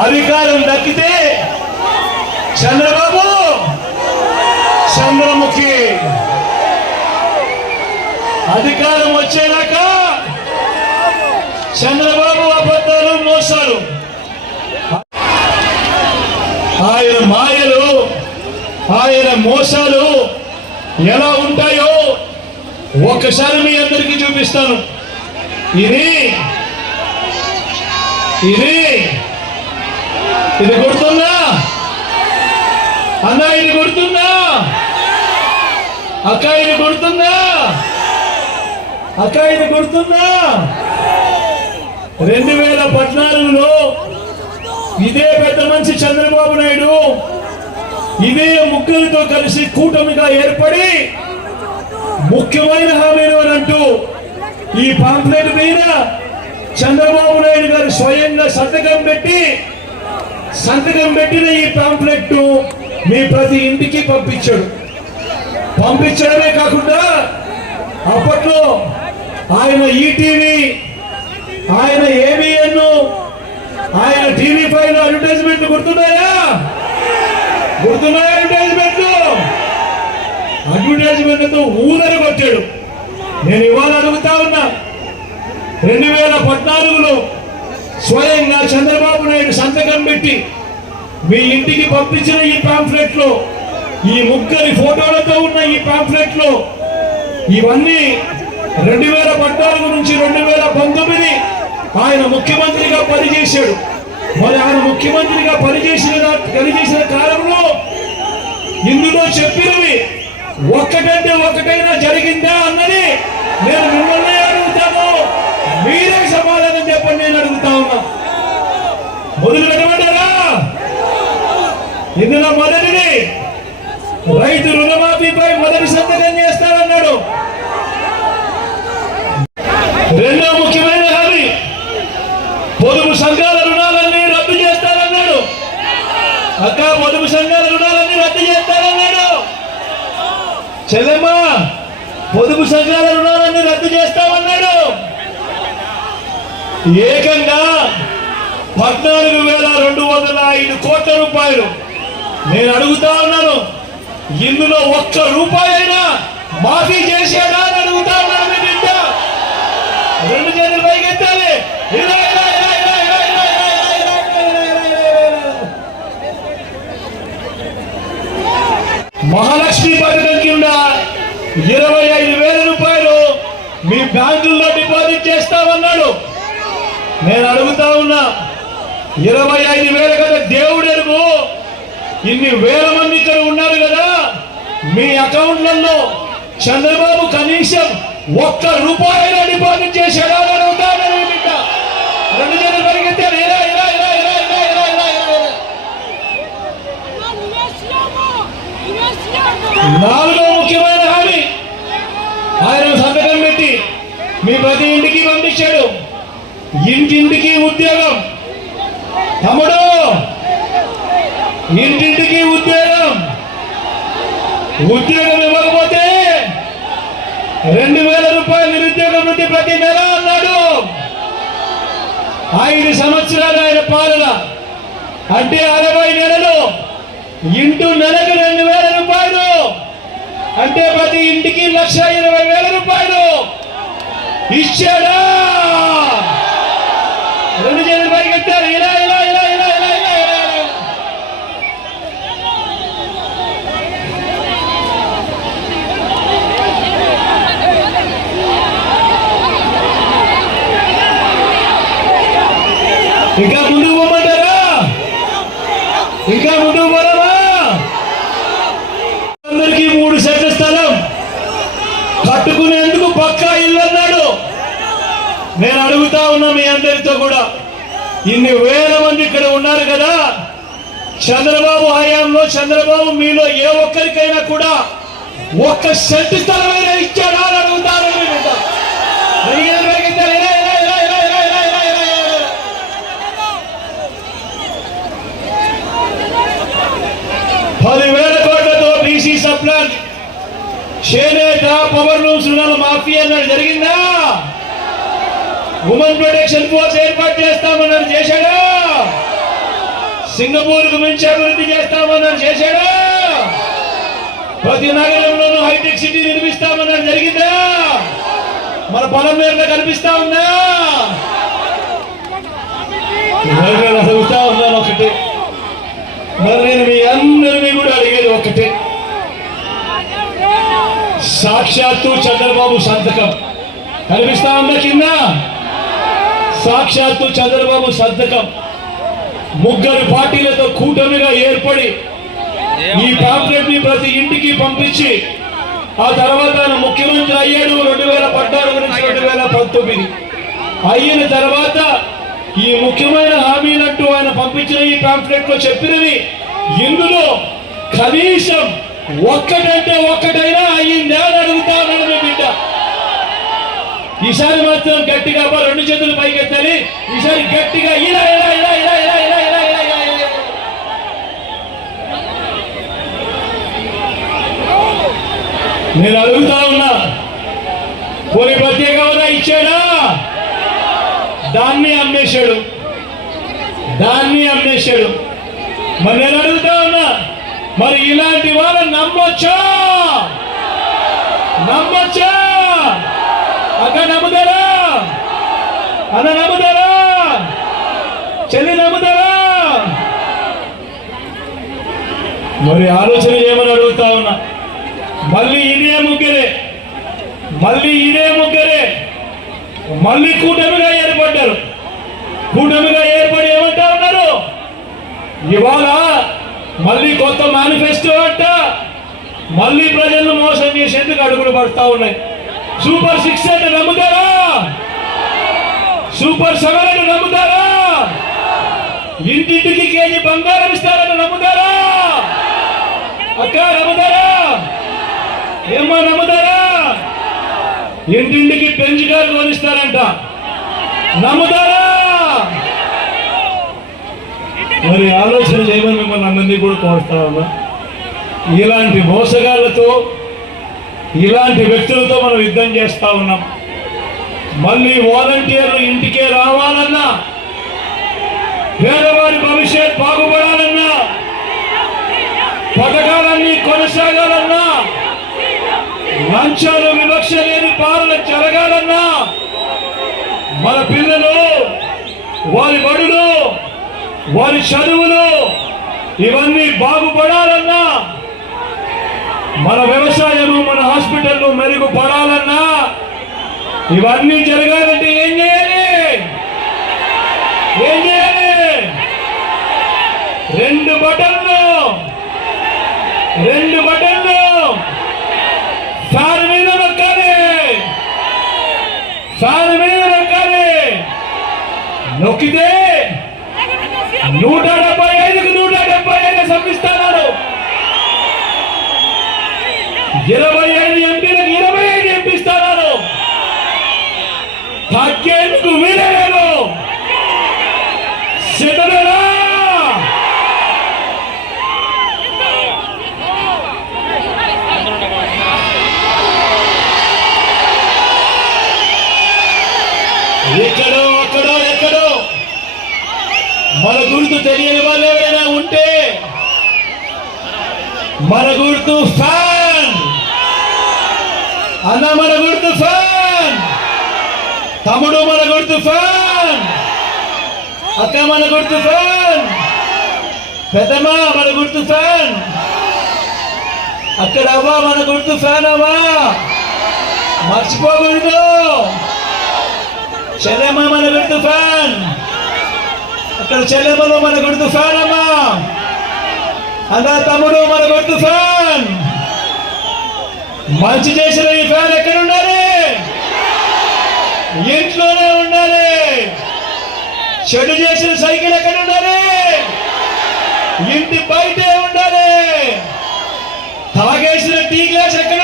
అధికారం దక్కితే చంద్రబాబు చంద్రముఖి. అధికారం వచ్చేదాక చంద్రబాబు అబద్ధాలు మోసాలు. ఆయన మాయలు ఆయన మోసాలు ఎలా ఉంటాయో ఒక్కసారి మీ అందరికీ చూపిస్తాను. ఇది ఇది ఇది గుర్తుందా? అన్న ఇది గుర్తుందా? అక్క ఇది గుర్తుందా? అక్క ఇది గుర్తుందా? రెండు వేల పద్నాలుగులో ఇదే పెద్ద మనిషి చంద్రబాబు నాయుడు ఇదే ముగ్గురితో కలిసి కూటమిగా ఏర్పడి ముఖ్యమైన హామీలు అని అంటూ ఈ పాంప్లెట్ మీద చంద్రబాబు నాయుడు గారు స్వయంగా సంతకం పెట్టి సంతకం పెట్టిన ఈ పాంప్లెట్ మీ ప్రతి ఇంటికి పంపించాడు. పంపించడమే కాకుండా అప్పట్లో ఆయన ఈటీవీ ఆయన ఏబిఎన్ ఆయన టీవీ ఫైవ్ అడ్వర్టైజ్మెంట్ గుర్తున్నాయా? గుర్తున్నాయా అడ్వర్టైజ్మెంట్ అడ్వర్టైజ్మెంట్ ఊదరి కొట్టాడు. నేను ఇవాళ అడుగుతా ఉన్నా రెండు వేల పద్నాలుగులో స్వయంగా చంద్రబాబు నాయుడు సంతకం పెట్టి మీ ఇంటికి పంపించిన ఈ పాంఫ్లెట్లో ఈ ముగ్గురి ఫోటోలతో ఉన్న ఈ పాంఫ్లెట్లో ఇవన్నీ రెండు వేల పద్నాలుగు నుంచి రెండు వేల పంతొమ్మిది ఆయన ముఖ్యమంత్రిగా పనిచేశాడు. మరి ఆయన ముఖ్యమంత్రిగా పనిచేసిన పనిచేసిన కాలంలో ఇందులో చెప్పినవి ఒక్కటంటే ఒక్కటైనా జరిగిందా అన్నది నేను మిమ్మల్ని మీరే సమాధానం చెప్పండి నేను అడుగుతా ఉన్నా. మొదలు పెట్టమంటారా ఇందులో మొదటిది. రైతు రుణమాఫీపై మొదటి సంతకం చేస్తానన్నాడు. రెండో ముఖ్యమైన హామీ పొదుపు సంఘాల రుణాలన్నీ రద్దు చేస్తానన్నాడు. అక్క పొదుపు సంఘాల రుణాలన్నీ రద్దు చేస్తానన్నాడు. చెల్లెమ్మ పొదుపు సంఘాల రుణాలన్నీ రద్దు చేస్తామన్నాడు. ఏకంగా పద్నాలుగు వేల రెండు వందల ఐదు కోట్ల రూపాయలు నేను అడుగుతా ఉన్నాను ఇందులో ఒక్క రూపాయి అయినా మాఫీ చేసేదా అని అడుగుతా ఉన్నాను బిడ్డ రెండు చేతులు పైకెత్తాలి మహాలక్ష్మి పథకం కింద ఇరవై ఐదు వేల రూపాయలు మీ బ్యాంకుల్లో డిపాజిట్ చేస్తామన్నాడు నేను అడుగుతా ఉన్నా ఇరవై ఐదు వేల కదా దేవుడెరుగు ఇన్ని వేల మంది ఇక్కడ ఉన్నారు కదా మీ అకౌంట్లలో చంద్రబాబు కనీసం ఒక్క రూపాయి డిపాజిట్ చేశాడా అని రెండు జన పరిగెత్తే నాలుగో ముఖ్యమైన హామీ. ఆయన సంతకం పెట్టి మీ ప్రతి ఇంటికి పంపించాడు. ఇంటింటికి ఉద్యోగం. తమ్ముడు ఇంటింటికి ఉద్యోగం. ఉద్యోగం ఇవ్వకపోతే రెండు వేల రూపాయలు నిరుద్యోగం నుండి ప్రతి నెల అన్నాడు. ఐదు సంవత్సరాలు ఆయన పాలన. అంటే అరవై నెలలు. ఇంటూ నెలకు రెండు వేల రూపాయలు. అంటే ప్రతి ఇంటికి లక్ష ఇరవై వేల రూపాయలు. ఇచ్చాడా? ఇంకా ముందుకు పోమంటారా? ఇంకా ముందుకు పోరామా అందరికీ మూడు సెట్ల స్థలం. కట్టుకునేందుకు పక్కా ఇల్లు అన్నాడు నేను అడుగుతా ఉన్నా మీ అందరితో కూడా. ఇన్ని వేల మంది ఇక్కడ ఉన్నారు కదా. చంద్రబాబు హయాంలో చంద్రబాబు మీలో ఏ ఒక్కరికైనా కూడా ఒక్క సెంటు స్థలమైనా ఇచ్చాడా అని అడుగుతాను నేను పదివేల కోట్లతో బీసీ సప్లాన్. చేనేత పవర్ లూమ్స్ రుణాలు మాఫీ అన్నాడు. జరిగిందా? ఉమెన్ ప్రొటెక్షన్ ఫోర్స్ ఏర్పాటు చేస్తామన్నారు చేశాడా? సింగపూర్కు మించి అభివృద్ధి చేస్తామన్నారు చేశాడా? ప్రతి నగరంలోనూ హైటెక్ సిటీ నిర్మిస్తామన్నారు జరిగిందా? మన పొలం మీద కనిపిస్తా ఉందా? మరి నేను ఒకటి. మరి నేను మీ అందరినీ కూడా అడిగేది ఒకటే సాక్షాత్తు చంద్రబాబు సంతకం. కనిపిస్తా ఉందా కింద? సాక్షాత్తు చంద్రబాబు సంతకం. ముగ్గురు పార్టీలతో కూటమిగా ఏర్పడి ఈ పాంప్లెట్ని ప్రతి ఇంటికి పంపించి ఆ తర్వాత ఆయన ముఖ్యమంత్రి అయ్యాడు రెండు వేల పద్నాలుగు నుంచి రెండు వేల పంతొమ్మిది. అయిన తర్వాత ఈ ముఖ్యమైన హామీలంటూ ఆయన పంపించిన ఈ పాంప్లెట్లో చెప్పినవి ఇందులో కనీసం ఒక్కటంటే ఒక్కటైనా అయ్యిందా అని అడుగుతా బిడ్డ ఈసారి మాత్రం గట్టిగా అబ్బా రెండు చేతులు పైకెత్తాలి ఈసారి గట్టిగా ఇలా ఇలా ఇలా ఇలా ఇలా ఇలా ఇలా ఇలా ఇలా నేను అడుగుతా ఉన్నా పోనీ ప్రత్యేక హోదా ఇచ్చాడా దాన్ని అమ్మేశాడు దాన్ని అమ్మేశాడు మరి నేను అడుగుతా ఉన్నా మరి ఇలాంటి వాళ్ళని నమ్మొచ్చా? నమ్మొచ్చా? అక్క నమ్ముతారా? అన్న నమ్ముతారా? చెల్లి నమ్ముతారా? మరి ఆలోచన చేయమని అడుగుతా ఉన్నా? మళ్ళీ ఇదే ముగ్గురే. మళ్ళీ ఇదే ముగ్గురే. మళ్ళీ కూటమిగా ఏర్పడ్డారు. కూటమిగా ఏర్పడి ఏమంటా ఉన్నారు? ఇవాళ మళ్ళీ కొత్త మేనిఫెస్టో అంట. మళ్ళీ ప్రజలను మోసం చేసేందుకు అడుగులు పడతా ఉన్నాయి. సూపర్ సిక్స్ అంటే నమ్ముతారా? సూపర్ సెవెన్ అంటే నమ్ముతారా? ఇంటింటికి కేజీ బంగారం ఇస్తారని నమ్ముతారా? అక్క నమ్ముతారా? ఏమో నమ్ముతారా? ఇంటింటికి పెంచి కారు కొనిస్తారంట. నమ్ముతారా? మరి ఆలోచన చేయమని మిమ్మల్ని అందరినీ కూడా కోరుతా ఉన్నా. ఇలాంటి మోసగాళ్ళతో ఇలాంటి వ్యక్తులతో మనం యుద్ధం చేస్తా ఉన్నాం. మళ్ళీ వాలంటీర్లు ఇంటికే రావాలన్నా పేదవారి భవిష్యత్ బాగుపడాలన్నా పథకాలన్నీ కొనసాగాలన్నా లంచాలు వివక్ష లేని పాలన జరగాలన్నా మన పిల్లలు వారి బడులు వారి చదువులు ఇవన్నీ బాగుపడాలన్నా మన వ్యవసాయము మన హాస్పిటల్ మెరుగుపడాలన్నా ఇవన్నీ జరగాలంటే ఏం చేయాలి? ఏం చేయాలి? రెండు బటన్లు రెండు బటన్లు. సారి మీద నొక్కాలి. సారి మీద నొక్కాలి. నొక్కితే నూట డెబ్బై ఐదుకు నూట డెబ్బై ఐదు సంపిస్తున్నారు ఇరవై ఐదు ఎంపీలకు ఇరవై ఐదు ఎంపిస్తున్నారు తగ్గేందుకు వీలలేదు సిద్ధమైన ఎక్కడో అక్కడో ఎక్కడో మన గుర్తు తెలియని వాళ్ళు ఎవరైనా ఉంటే మన గుర్తు ఫ్యాన్. అన్న మన గుర్తు ఫ్యాన్. తమ్ముడు మన గుర్తు ఫ్యాన్. అక్క మన గుర్తు ఫ్యాన్. పెద్దమ్మ మన గుర్తు ఫ్యాన్. అక్కడ అవ్వ మన గుర్తు ఫ్యాన్ అవ్వా. మర్చిపోకూడదు. చెల్లెమ్మ మన గుర్తు ఫ్యాన్. అక్కడ చెల్లెమ్మలో మన గుర్తు ఫ్యాన్ అమ్మా. అన్నా తమ్ముడు మన గొంతు ఫ్యాన్. మంచి చేసిన ఈ ఫ్యాన్ ఎక్కడ ఉండాలి ఇంట్లోనే ఉండాలి. చెడు చేసిన సైకిల్ ఎక్కడ ఉండాలి ఇంటి బయటే ఉండాలి. తాగేసిన టీ గ్లాస్ ఎక్కడ